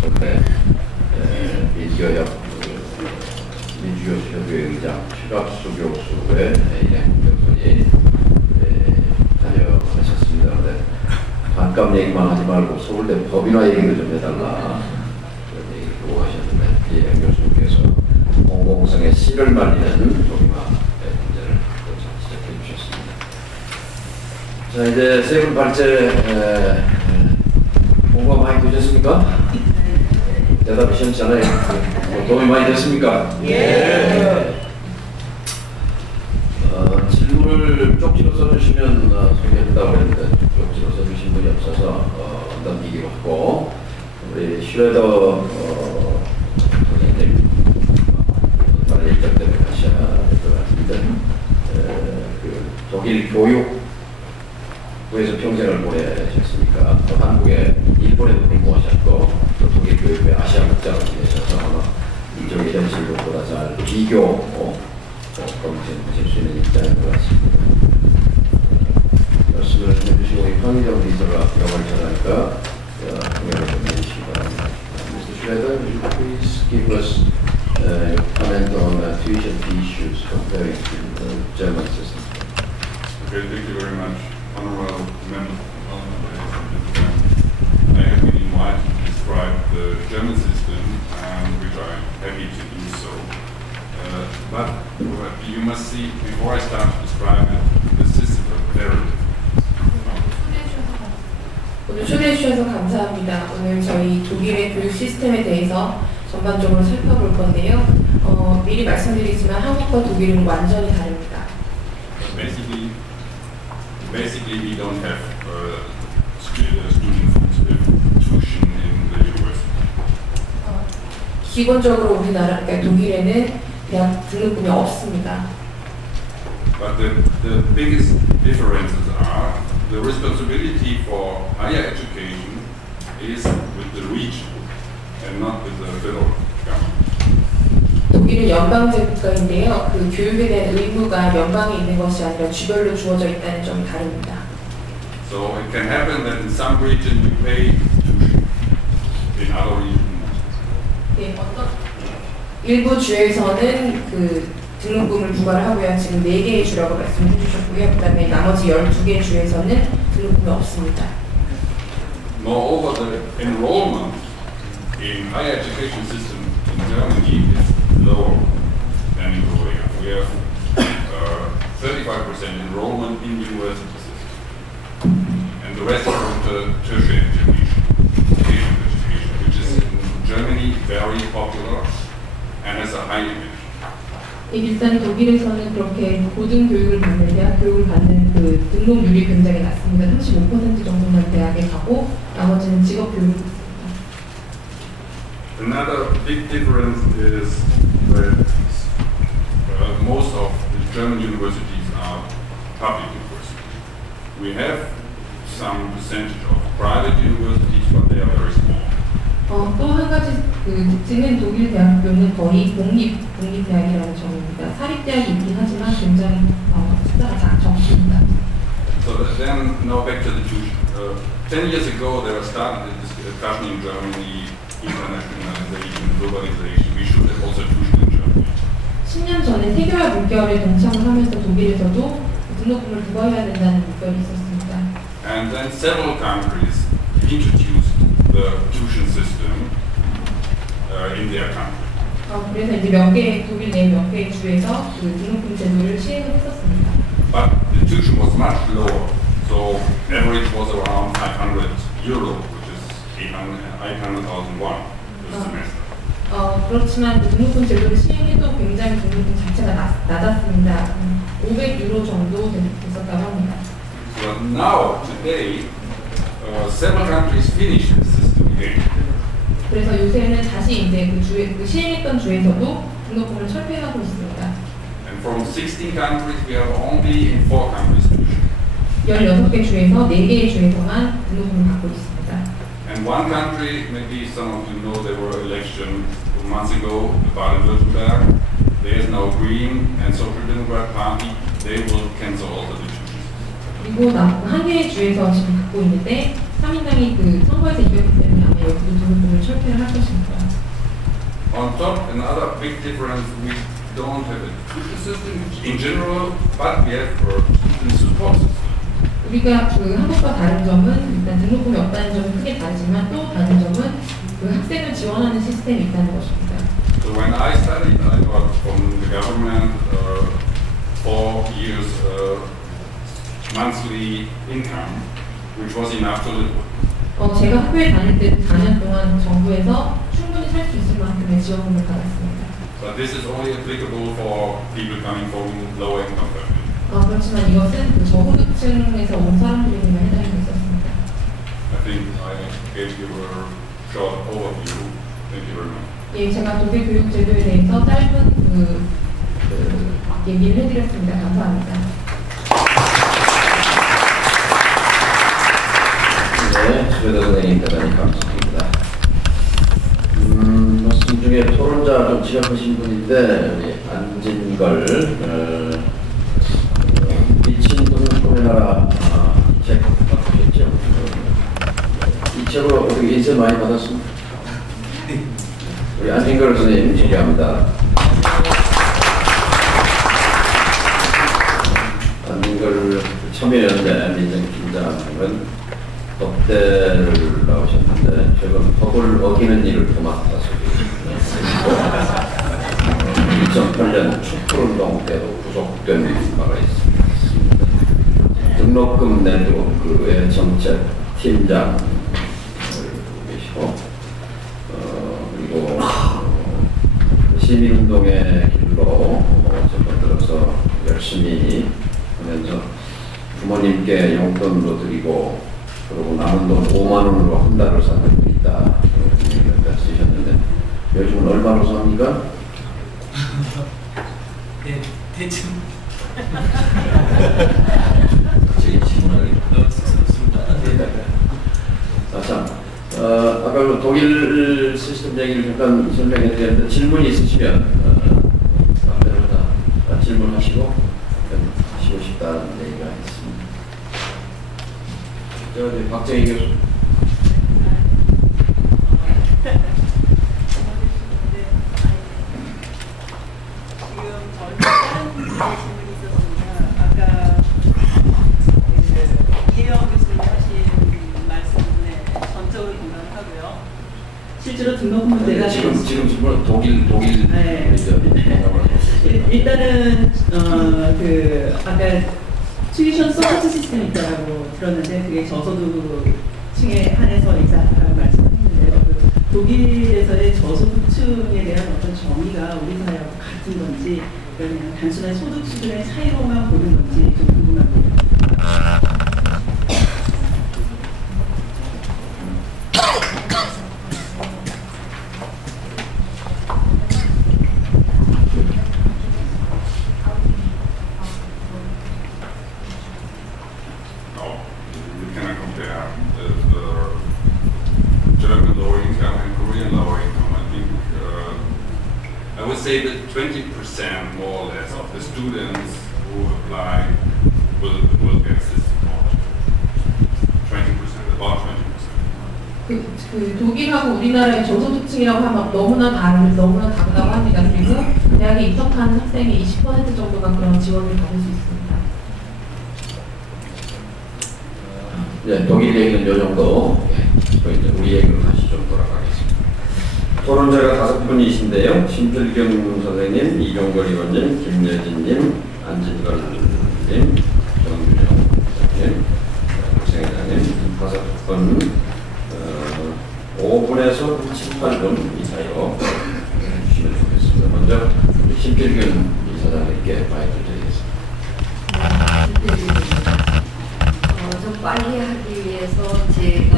선배, 민주협회 의장 최갑수 교수의 일행분들이 다녀가셨습니다. 근데 반값 얘기만 하지 말고 서울대 법인화 얘기도 좀 해달라 그런 얘기를 요구하셨는데 이행 교수님께서 공공성의 씨를 말리는 법인화 문제를 지적해 주셨습니다. 자, 이제 세 분 발제 공부가 많이 되셨습니까? 대답이 시원찮아요. 도움이 많이 됐습니까? 예. 질문을 쪽지로 써주시면 소개해준다고 했는데 쪽지로 써주신 분이 없어서 넘기기로 하고 우리 슈레더 선생님 다른 일정 때문에 가셔야 될 것 같은데 그 독일 교육부에서 평생을 보내셨으니까 또 한국에 일본에도 공부하셨고 또 독일 교육부의 아시아 국장을 지내셔서 아마 이쪽의 현실도 보다 잘 비교 검증하실 수 있는 입장인 것 같습니다. 말씀을 해주시고 황희정 비서가 영어를 잘하니까 통역을 좀 해주시기 바랍니다. Mr. Schroeder, would you please give us your comment on tuition fee issues comparing to the German system? Okay, thank you very much, honorable members of the Parliament, ladies and gentlemen. I have been invited to describe the German system, which I'm happy to do so. But you must see, before I start to describe it, the system is very different. 오늘 초대해 주셔서 감사합니다. 오늘 저희 독일의 교육 시스템에 대해서 전반적으로 살펴볼 건데요. 미리 말씀드리지만 한국과 독일은 완전히 다릅니다. Basically, we don't have student tuition in the university. 기본적으로 우리나라, 그러니까 독일에는 대학 등록금이 없습니다. But the biggest differences are the responsibility for higher education is with the region and not with the federal government. 독일은 연방제 국가인데요. 그 교육에 대한 의무가 연방에 있는 것이 아니라 주별로 주어져 있다는 점이 다릅니다. So it can happen that in some region you pay tuition, in other region not. 네, 일부 주에서는 그 등록금을 부과를 하고요. 지금 4개의 주라고 말씀해 주셨고요. 그 다음에 나머지 12개의 주에서는 등록금이 없습니다. Moreover, the enrollment in higher education system in Germany is lower than in Korea. We have 35% enrollment in university system, and the rest is from the tertiary education, which is in Germany very popular and has a high image. 일단 독일에서는 그렇게 고등교육을 받는 대학 교육을 받는 그 등록률이 굉장히 낮습니다. 35% 정도만 대학에 가고 나머지는 직업 교육을 받습니다. Another big difference is that most of the German universities are public universities. We have some percentage of private universities, but they are very small. 또 한 가지 그 특징은 독일 대학교는 거의 공립대학이라는 점입니다. 사립대학이 있긴 하지만 굉장히 숫자가 적습니다. So then, now back to the tuition. 10 years ago, there started this discussion in Germany, internationalization, globalization. We should have also tuition in Germany. 10년 전에 세계화 물결에 동참을 하면서 독일에서도 등록금을 부과해야 된다는 물결이 있었습니다. And then several countries introduced the tuition system in their country. 그래서 이제 독일 내 몇 개의 주에서 그 등록금 제도를 시행을 했었습니다. But the tuition was much lower, so average was around 500 euro, which is 800,000 won per semester. 그렇지만 그 등록금 제도를 시행해도 굉장히 등록금 자체가 낮았습니다. 500유로 정도 됐었다고 합니다. So now, today, several countries finish the system again. 그래서 요새는 다시 이제 그 시행했던 주에서도 등록금을 철폐하고 있습니다. And from 16 countries, we have only in 4 countries tuition. 16개 주에서 4개의 주에서만 등록금을 받고 있습니다. And one country, maybe some of you know, there were elections months ago, Baden-Württemberg. There is now Green and Social Democrat Party. They will cancel all the tuition. 그리고 한 개의 주에서 지금 갖고 있는데 3인당이 그 선거에서 이겼기 때문에 아마 여기도 등록금을 철폐를 할 것입니다. On top, another big difference, we don't have a tuition system in general, but we have a student support system. 우리가 그 한국과 다른 점은 일단 등록금이 없다는 점이 크게 다르지만 또 다른 점은 그 학생을 지원하는 시스템이 있다는 것입니다. So when I studied, I got from the government 4 years monthly income, which was enough to live. 제가 학교에 다닐 때 4년 동안 정부에서 충분히 살 수 있을 만큼의 지원금을 받았습니다. But this is only applicable for people coming from low income families. 그렇지만 이것은 그 저소득층에서 온 사람들에게만 해당이 있었습니다. I think I gave you a short overview. Thank you very much. 예, 제가 독일 교육 제도에 대해서 짧은 얘기를 해드렸습니다. 감사합니다. 네, 슈레더 선생님 대단히 감사드립니다. 말씀 중에 토론자 좀 지적하신 분인데 우리 안진걸 미친 등록금의 나라 책 바꾸셨죠? 이 책으로 어떻게 인쇄 많이 받았습니까? 우리 안진걸 선생님 질의합니다. 안진걸 참여연대 민정팀장은 법대를 나오셨는데 최근 법을 어기는 일을 도맡아서 2008년 촛불운동 때도 구속된 바가 있습니다. 등록금 네트워크의 정책 팀장 계시고 그리고 시민운동의 길로 접어들어서 열심히 하면서 부모님께 용돈으로 드리고 그리고 남은 돈 5만 원으로 한 달을 사는 분이 있다. 그런 얘기를 쓰셨는데 요즘은 얼마로 삽니까? 네, 대충. 지금 질문하기 쑥스럽습니다. 참, 아까 그 독일 시스템 얘기를 잠깐 설명해 드렸는데 질문이 있으시면 질문하시고 하시고 싶다는 얘기가 있습니다. 저기 박정희 교수. 실제로 등록 문제가 지금 질문 독일 네. 일단은 그 아까 튜이션 서포트 시스템이 있다라고 들었는데 그게 저소득층에 한해서 있다라고 말씀하셨는데요. 그 독일에서의 저소득층에 대한 어떤 정의가 우리 사회하고 같은 건지 그냥 단순한 소득 수준의 차이로만 보는 건지 좀 궁금합니다. Say that 20% more or less of the students who apply will get this support. 20%, about 20%. 그 독일하고 우리나라의 저소득층이라고 하면 너무나 다르다고 합니다. 그리고 대학에 입학한 학생의 20% 정도가 그런 지원을 받을 수 있습니다. 네, 독일 얘기는 요 정도. 이제 우리 얘기로 다시 좀 돌아가겠습니다. 토론자가 5분이신데요. 심필경 선생님, 이종걸 의원님, 김여진님, 안진걸님, 정준영 선생님, 국생회장님 5분 5분에서 7, 8분 이 사이로 주시면 좋겠습니다. 먼저 심필경 이사장님께 마이크 드리겠습니다. 좀 빨리 하기 위해서 제가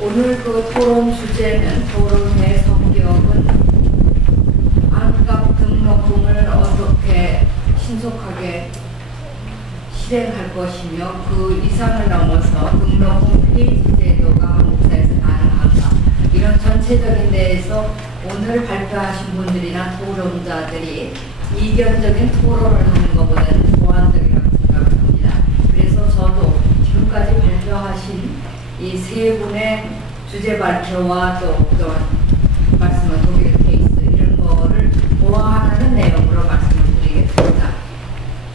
오늘 그 토론 주제는 토론회 성격은 안값 등록금을 어떻게 신속하게 실행할 것이며 그 이상을 넘어서 등록금 페이지 제도가 한국 사회에서 가능한가 이런 전체적인 데에서 오늘 발표하신 분들이나 토론자들이 이견적인 토론을 하는 것보다는 보완적이라고 생각을 합니다. 그래서 저도 지금까지 발표하신 이 세 분의 주제 발표와 또 그동안 말씀한 독일 케이스 이런 거를 보완하는 내용으로 말씀을 드리겠습니다.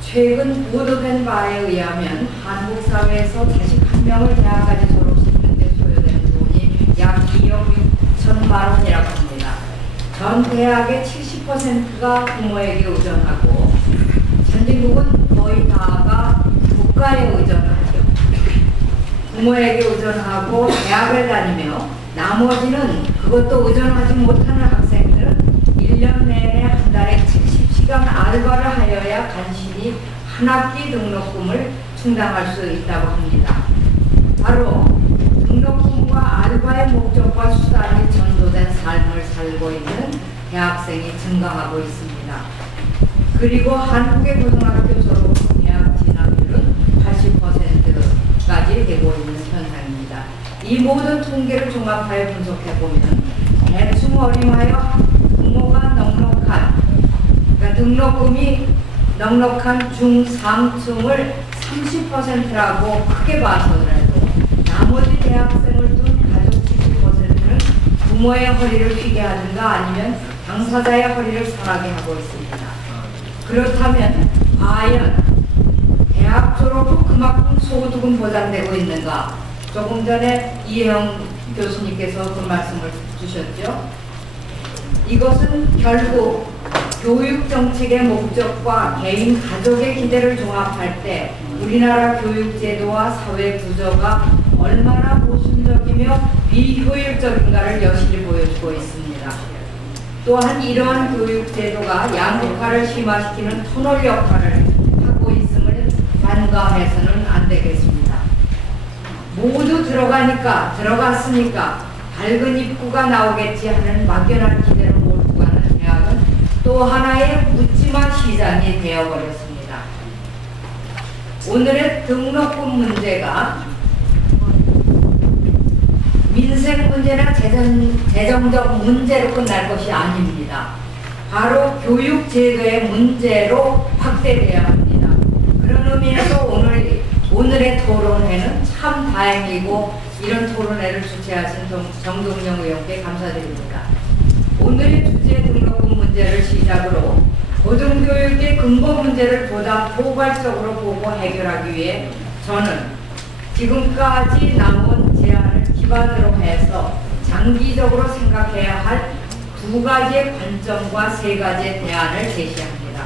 최근 보도된 바에 의하면 한국 사회에서 자식 한 명을 대학까지 졸업시키는 데 소요되는 돈이 약 2억 6천만 원이라고 합니다. 전 대학의 70%가 부모에게 의존하고 선진국은 거의 다가 국가에 의존하죠. 부모에게 의존하고 대학을 다니며 나머지는 그것도 의존하지 못하는 학생들은 1년 내내 한 달에 70시간 알바를 하여야 간신히 한 학기 등록금을 충당할 수 있다고 합니다. 바로 등록금과 알바의 목적과 수단이 전도된 삶을 살고 있는 대학생이 증가하고 있습니다. 그리고 한국의 고등학교 졸업 후 대학 진학률은 80%까지 되고 있는 현상입니다. 이 모든 통계를 종합하여 분석해보면 대충 어림하여 부모가 그러니까 등록금이 넉넉한 중상층을 30%라고 크게 봐서라도 나머지 대학생을 둔 가족 70%는 부모의 허리를 휘게 하든가 아니면 당사자의 허리를 상하게 하고 있습니다. 그렇다면 과연 대학 졸업 후 그만큼 소득은 보장되고 있는가? 조금 전에 이혜영 교수님께서 그 말씀을 주셨죠. 이것은 결국 교육정책의 목적과 개인 가족의 기대를 종합할 때 우리나라 교육제도와 사회 구조가 얼마나 모순적이며 비효율적인가를 여실히 보여주고 있습니다. 또한 이러한 교육제도가 양극화를 심화시키는 터널 역할을 하고 있음을 간과해서는 안 되겠습니다. 모두 들어갔으니까 밝은 입구가 나오겠지 하는 막연한 기대로 몰고 가는 대학은 또 하나의 묻지마 시장이 되어버렸습니다. 오늘의 등록금 문제가 민생 문제나 재정적 문제로 끝날 것이 아닙니다. 바로 교육 제도의 문제로 확대되어야 합니다. 그런 의미에서 오늘의 토론회는 참 다행이고 이런 토론회를 주최하신 정동영 의원께 감사드립니다. 오늘의 주제 등록금 문제를 시작으로 고등교육의 근본 문제를 보다 포괄적으로 보고 해결하기 위해 저는 지금까지 나온 제안을 기반으로 해서 장기적으로 생각해야 할 두 가지의 관점과 세 가지의 대안을 제시합니다.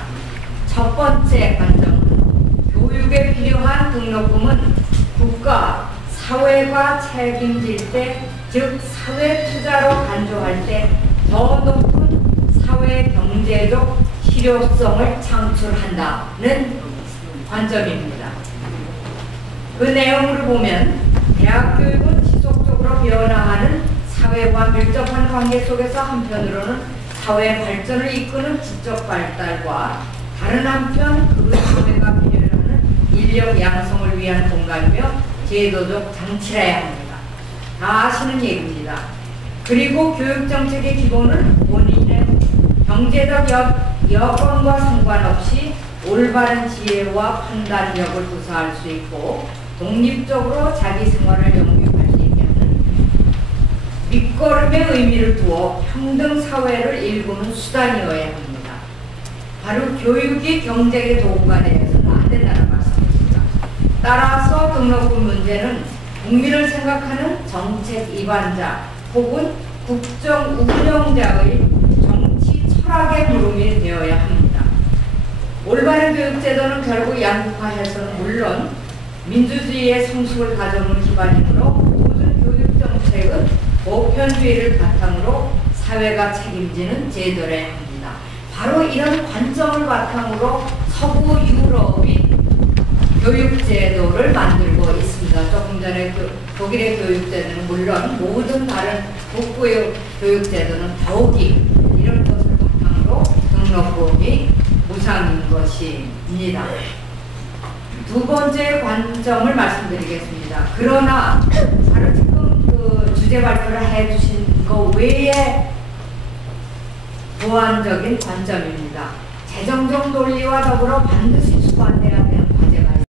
첫 번째 관점은 교육에 필요한 등록금은 국가, 사회가 책임질 때, 즉 사회 투자로 간주할 때 더 높은 사회 경제적 실효성을 창출한다는 관점입니다. 그 내용을 보면 대학 교육은 지속적으로 변화하는 사회와 밀접한 관계 속에서 한편으로는 사회 발전을 이끄는 지적 발달과 다른 한편 그 사회가 필요로 하는 인력 양성을 위한 공간이며 제도적 장치라야 합니다. 다 아시는 얘기입니다. 그리고 교육정책의 기본은 본인의 경제적 여건과 상관없이 올바른 지혜와 판단력을 구사할 수 있고 독립적으로 자기 생활을 영위할 수 있게 하는 밑거름의 의미를 두어 평등 사회를 일구는 수단이어야 합니다. 바로 교육이 경제의 도구가 되어서는 안 된다는 말씀입니다. 따라서 등록금 문제는 국민을 생각하는 정책 입안자 혹은 국정 운영자의 정치 철학의 물음이 되어야 합니다. 올바른 교육제도는 결국 양극화해서는 물론 민주주의의 성숙을 가져오는 기반이므로 모든 교육정책은 보편주의를 바탕으로 사회가 책임지는 제도라야 합니다. 바로 이런 관점을 바탕으로 서구 유럽이 교육제도를 만들고 있습니다. 조금 전에 독일의 교육제도는 물론 모든 다른 북부의 교육제도는 더욱이 이런 것을 바탕으로 등록금이 무상인 것입니다. 두 번째 관점을 말씀드리겠습니다. 그러나 바로 지금 그 주제 발표를 해주신 거 외에 보완적인 관점입니다. 재정적 논리와 더불어 반드시 수반돼야 되는